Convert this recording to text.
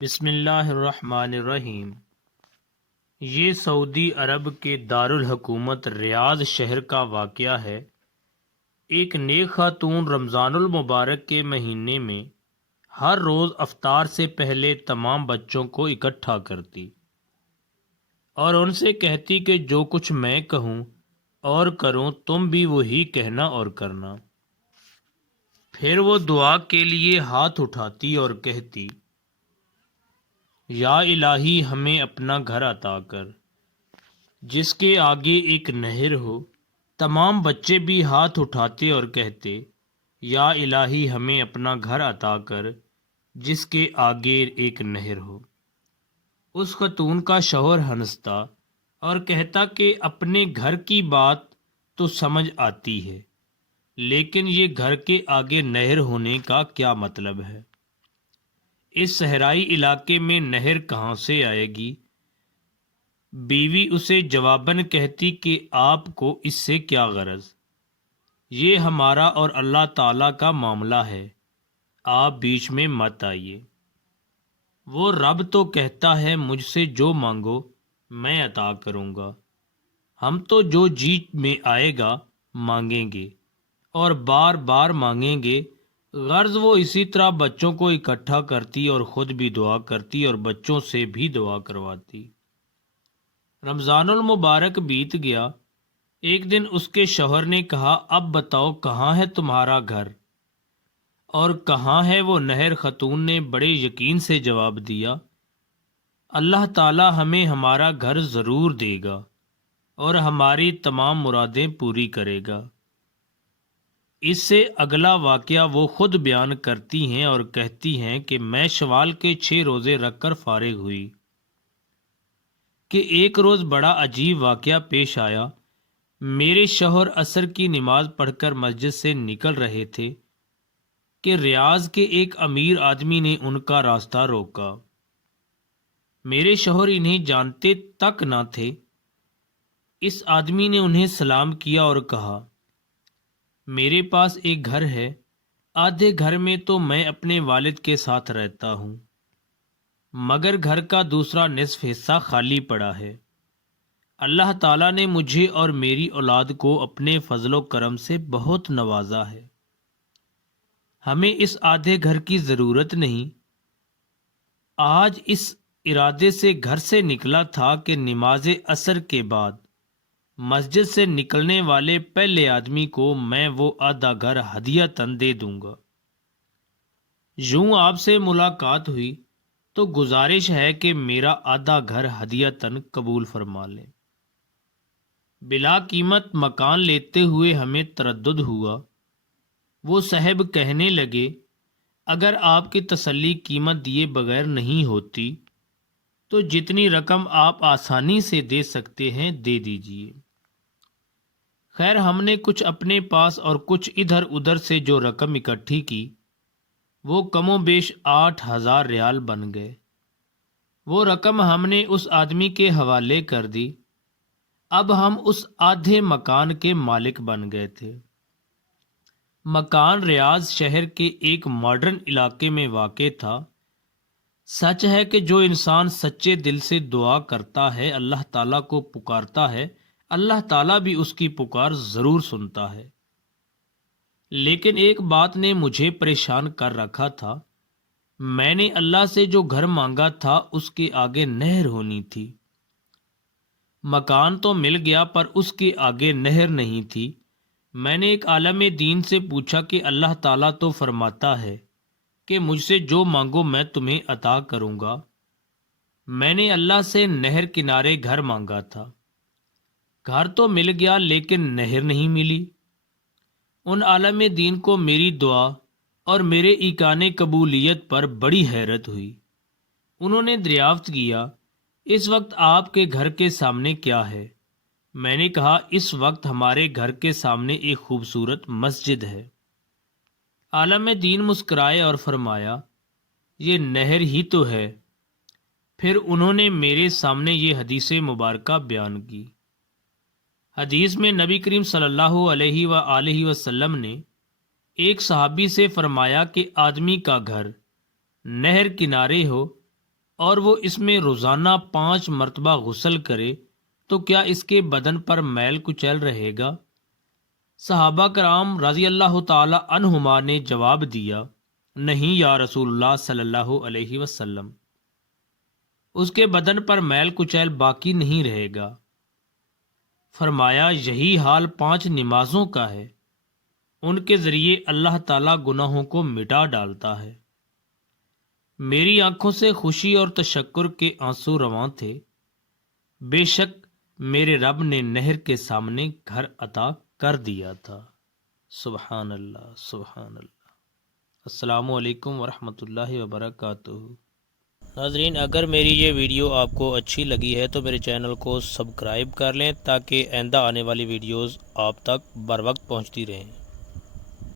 بسم اللہ الرحمن الرحیم۔ یہ سعودی عرب کے دارالحکومت ریاض شہر کا واقعہ ہے۔ ایک نیک خاتون رمضان المبارک کے مہینے میں ہر روز افطار سے پہلے تمام بچوں کو اکٹھا کرتی اور ان سے کہتی کہ جو کچھ میں کہوں اور کروں تم بھی وہی کہنا اور کرنا۔ پھر وہ دعا کے لیے ہاتھ اٹھاتی اور کہتی، یا الہی ہمیں اپنا گھر عطا کر جس کے آگے ایک نہر ہو۔ تمام بچے بھی ہاتھ اٹھاتے اور کہتے، یا الہی ہمیں اپنا گھر عطا کر جس کے آگے ایک نہر ہو۔ اس خاتون کا شوہر ہنستا اور کہتا کہ اپنے گھر کی بات تو سمجھ آتی ہے، لیکن یہ گھر کے آگے نہر ہونے کا کیا مطلب ہے؟ اس صحرائی علاقے میں نہر کہاں سے آئے گی؟ بیوی اسے جواباً کہتی کہ آپ کو اس سے کیا غرض؟ یہ ہمارا اور اللہ تعالیٰ کا معاملہ ہے، آپ بیچ میں مت آئیے۔ وہ رب تو کہتا ہے مجھ سے جو مانگو میں عطا کروں گا، ہم تو جو جی میں آئے گا مانگیں گے اور بار بار مانگیں گے۔ غرض وہ اسی طرح بچوں کو اکٹھا کرتی اور خود بھی دعا کرتی اور بچوں سے بھی دعا کرواتی۔ رمضان المبارک بیت گیا۔ ایک دن اس کے شوہر نے کہا، اب بتاؤ کہاں ہے تمہارا گھر اور کہاں ہے وہ نہر؟ خاتون نے بڑے یقین سے جواب دیا، اللہ تعالی ہمیں ہمارا گھر ضرور دے گا اور ہماری تمام مرادیں پوری کرے گا۔ اس سے اگلا واقعہ وہ خود بیان کرتی ہیں اور کہتی ہیں کہ میں شوال کے 6 روزے رکھ کر فارغ ہوئی کہ ایک روز بڑا عجیب واقعہ پیش آیا۔ میرے شوہر عصر کی نماز پڑھ کر مسجد سے نکل رہے تھے کہ ریاض کے ایک امیر آدمی نے ان کا راستہ روکا۔ میرے شوہر انہیں جانتے تک نہ تھے۔ اس آدمی نے انہیں سلام کیا اور کہا، میرے پاس ایک گھر ہے، آدھے گھر میں تو میں اپنے والد کے ساتھ رہتا ہوں، مگر گھر کا دوسرا نصف حصہ خالی پڑا ہے۔ اللہ تعالیٰ نے مجھے اور میری اولاد کو اپنے فضل و کرم سے بہت نوازا ہے، ہمیں اس آدھے گھر کی ضرورت نہیں۔ آج اس ارادے سے گھر سے نکلا تھا کہ نماز عصر کے بعد مسجد سے نکلنے والے پہلے آدمی کو میں وہ آدھا گھر ہدیۃً دے دوں گا۔ یوں آپ سے ملاقات ہوئی تو گزارش ہے کہ میرا آدھا گھر ہدیۃً قبول فرما لیں۔ بلا قیمت مکان لیتے ہوئے ہمیں تردد ہوا۔ وہ صاحب کہنے لگے، اگر آپ کی تسلی قیمت دیے بغیر نہیں ہوتی تو جتنی رقم آپ آسانی سے دے سکتے ہیں دے دیجیے۔ خیر ہم نے کچھ اپنے پاس اور کچھ ادھر ادھر سے جو رقم اکٹھی کی وہ کم و بیش 8,000 ریال بن گئے۔ وہ رقم ہم نے اس آدمی کے حوالے کر دی۔ اب ہم اس آدھے مکان کے مالک بن گئے تھے۔ مکان ریاض شہر کے ایک ماڈرن علاقے میں واقع تھا۔ سچ ہے کہ جو انسان سچے دل سے دعا کرتا ہے، اللہ تعالیٰ کو پکارتا ہے، اللہ تعالیٰ بھی اس کی پکار ضرور سنتا ہے۔ لیکن ایک بات نے مجھے پریشان کر رکھا تھا۔ میں نے اللہ سے جو گھر مانگا تھا اس کے آگے نہر ہونی تھی۔ مکان تو مل گیا پر اس کے آگے نہر نہیں تھی۔ میں نے ایک عالم دین سے پوچھا کہ اللہ تعالیٰ تو فرماتا ہے کہ مجھ سے جو مانگو میں تمہیں عطا کروں گا۔ میں نے اللہ سے نہر کنارے گھر مانگا تھا۔ گھر تو مل گیا لیکن نہر نہیں ملی۔ ان عالم دین کو میری دعا اور میرے ایقان قبولیت پر بڑی حیرت ہوئی۔ انہوں نے دریافت کیا، اس وقت آپ کے گھر کے سامنے کیا ہے؟ میں نے کہا، اس وقت ہمارے گھر کے سامنے ایک خوبصورت مسجد ہے۔ عالم دین مسکرائے اور فرمایا، یہ نہر ہی تو ہے۔ پھر انہوں نے میرے سامنے یہ حدیث مبارکہ بیان کی۔ حدیث میں نبی کریم صلی اللہ علیہ وآلہ وسلم نے ایک صحابی سے فرمایا کہ آدمی کا گھر نہر کنارے ہو اور وہ اس میں روزانہ 5 مرتبہ غسل کرے تو کیا اس کے بدن پر میل کچیل رہے گا؟ صحابہ کرام رضی اللہ تعالی عنہما نے جواب دیا، نہیں یا رسول اللہ صلی اللہ علیہ وسلم، اس کے بدن پر میل کچیل باقی نہیں رہے گا۔ فرمایا یہی حال 5 نمازوں کا ہے، ان کے ذریعے اللہ تعالیٰ گناہوں کو مٹا ڈالتا ہے۔ میری آنکھوں سے خوشی اور تشکر کے آنسو رواں تھے، بے شک میرے رب نے نہر کے سامنے گھر عطا کر دیا تھا۔ سبحان اللہ، سبحان اللہ۔ السلام علیکم ورحمۃ اللہ وبرکاتہ۔ ناظرین، اگر میری یہ ویڈیو آپ کو اچھی لگی ہے تو میرے چینل کو سبسکرائب کر لیں تاکہ آئندہ آنے والی ویڈیوز آپ تک بر وقت پہنچتی رہیں۔